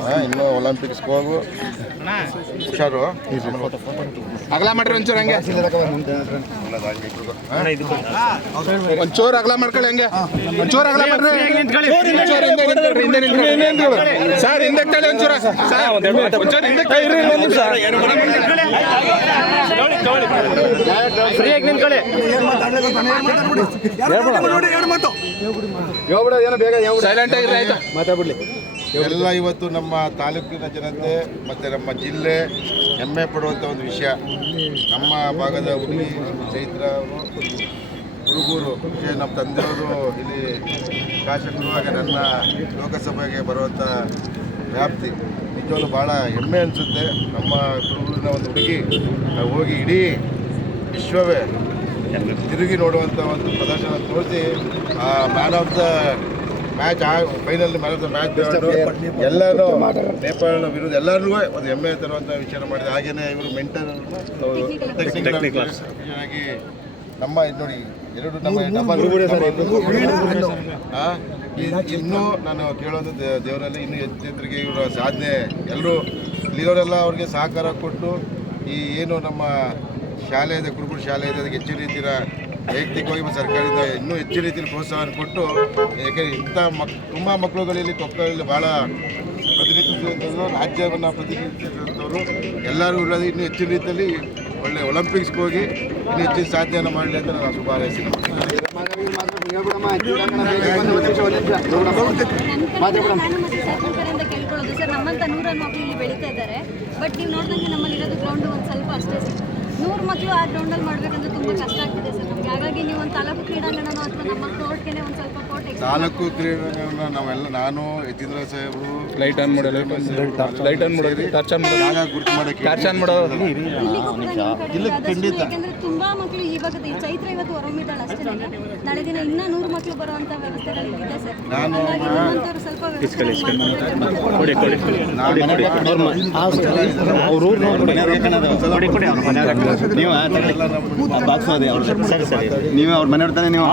ಹಾಂ ಇನ್ನೂ ಒಲಿಂಪಿಕ್ಸ್ಗೆ ಹೋಗು ಹುಷಾರು ಅಗಲ ಮಾಡ್ರಿ ಒಂಚೂರು ಹಂಗೆ ಒಂಚೂರು ಅಗಲ ಮಾಡ್ಕೊಳ್ಳಿ ಹಂಗೆ ಒಂಚೂರು ಅಗಲ ಮಾಡ್ರಿ. ಸರ್ ಹಿಂದೆ ತಳಿ ಒಂಚೂರು ಹಿಂದೆ ತಳ್ಳಿ. ಸೈಲೆಂಟ್ ಆಗಿರಿ ಆಯ್ತಾ ಎಲ್ಲ ಇವತ್ತು ನಮ್ಮ ತಾಲೂಕಿನ ಜನತೆ ಮತ್ತು ನಮ್ಮ ಜಿಲ್ಲೆ ಹೆಮ್ಮೆ ಪಡುವಂಥ ಒಂದು ವಿಷಯ. ನಮ್ಮ ಭಾಗದ ಹುಡುಗಿ ಚೈತ್ರ ಹುಡುಗರು ನಮ್ಮ ತಂದೆಯವರು ಇಲ್ಲಿ ಶಾಸಕರು ನನ್ನ ಲೋಕಸಭೆಗೆ ಬರುವಂಥ ವ್ಯಾಪ್ತಿ. ನಿಜವಾಗ್ಲೂ ಭಾಳ ಹೆಮ್ಮೆ ಅನಿಸುತ್ತೆ. ನಮ್ಮ ಕುರುಬೂರಿನ ಒಂದು ಹುಡುಗಿ ಹೋಗಿ ಇಡೀ ವಿಶ್ವವೇ ತಿರುಗಿ ನೋಡುವಂಥ ಒಂದು ಪ್ರದರ್ಶನ ತೋರಿಸಿ ಆ ಮ್ಯಾನ್ ಆಫ್ ದ ಮ್ಯಾಚ್ ಆ ಫೈನಲ್ ಮ್ಯಾಚ್ ಎಲ್ಲರೂ ನೇಪಾಳ ವಿರುದ್ಧ ಎಲ್ಲರಿಗೂ ಒಂದು ಹೆಮ್ಮೆ ತರುವಂಥ ವಿಚಾರ ಮಾಡಿದೆ. ಹಾಗೆಯೇ ಇವರು ಮೆಂಟಲ್ ಆಗಿ ನಮ್ಮ ಇದು ನೋಡಿ ಎರಡು ನಮ್ಮ ಇನ್ನೂ ನಾನು ಕೇಳೋದು ದೇವರಲ್ಲಿ ಇನ್ನೂ ಹೆಚ್ಚೆತ್ತರಿಗೆ ಇವರ ಸಾಧನೆ ಎಲ್ಲರೂ ಇಲ್ಲಿರೋರೆಲ್ಲ ಅವ್ರಿಗೆ ಸಹಕಾರ ಕೊಟ್ಟು ಈ ಏನು ನಮ್ಮ ಶಾಲೆ ಇದೆ ಕುರುಬುರು ಶಾಲೆ ಇದೆ ಅದಕ್ಕೆ ಹೆಚ್ಚು ರೀತಿಯ ವೈಯಕ್ತಿಕವಾಗಿ ಮತ್ತು ಸರ್ಕಾರದಿಂದ ಇನ್ನೂ ಹೆಚ್ಚು ರೀತಿಯಲ್ಲಿ ಪ್ರೋತ್ಸಾಹವನ್ನು ಕೊಟ್ಟು ಯಾಕೆಂದರೆ ಇಂಥ ಮಕ್, ತುಂಬ ಮಕ್ಕಳುಗಳಲ್ಲಿ ಕೊಪ್ಪಳಲ್ಲಿ ಭಾಳ ಪ್ರತಿನಿಧಿಸುವಂಥದ್ದು ರಾಜ್ಯವನ್ನು ಪ್ರತಿನಿಧಿಸುವಂಥವ್ರು, ಎಲ್ಲರೂ ಇರೋದು ಇನ್ನೂ ಹೆಚ್ಚಿನ ರೀತಿಯಲ್ಲಿ ಒಳ್ಳೆ ಒಲಿಂಪಿಕ್ಸ್ಗೆ ಹೋಗಿ ಇನ್ನೂ ಹೆಚ್ಚಿನ ಸಾಧನೆಯನ್ನು ಮಾಡಲಿ ಅಂತ ನಾನು ಶುಭ ಕೇಳ್ಕೊಳ್ಳೋದು ನೂರು ಮಕ್ಕಳು ಆ ಗ್ರೌಂಡಲ್ಲಿ ಮಾಡಬೇಕಂದ್ರೆ ತುಂಬ ಕಷ್ಟ ಆಗ್ತಿದೆ ಸರ್ ನಮ್ಗೆ ಹಾಗಾಗಿ ನೀವು ಒಂದು ತಾಲೂಕು ಕ್ರೀಡಾಂಗಣ ನಾವೆಲ್ಲ ನಾನು ಯತೀಂದ್ರ ಸಾಹೇಬರು ಲೈಟ್ ಆನ್ ಮಾಡೋದು ಲೈಟ್ ಆನ್ ಮಾಡೋದು ಟಾರ್ಚ್ ಆನ್ ಮಾಡೋದು ಜಾಗ ಗುರುತು ಮಾಡಕ್ಕೆ ಟಾರ್ಚ್ ಆನ್ ಮಾಡೋದು ಇಲ್ಲ ಖಂಡಿತ. ತುಂಬಾ ಮಕ್ಕಳು ಇವಾಗ ಚೈತ್ರ ಇವತ್ತು ಹೊರಮಿದ್ದಾಳೆ ಅಷ್ಟೇ ನಾಳೆ ದಿನ ಇನ್ನೂ ನೂರು ಮಕ್ಕಳು ಬರುವಂತ ವ್ಯವಸ್ಥೆಗಳು ಇದೆ ಸರ್. ನಿಮ್ಮಂಥವ್ರು ಸ್ವಲ್ಪ ನೀವು ಬಾಕ್ಸ್ ಅದೇ ಅವ್ರು. ಸರಿ ಸರಿ. ನೀವು ಅವ್ರ ಮನೆ ತಾನೆ ನೀವು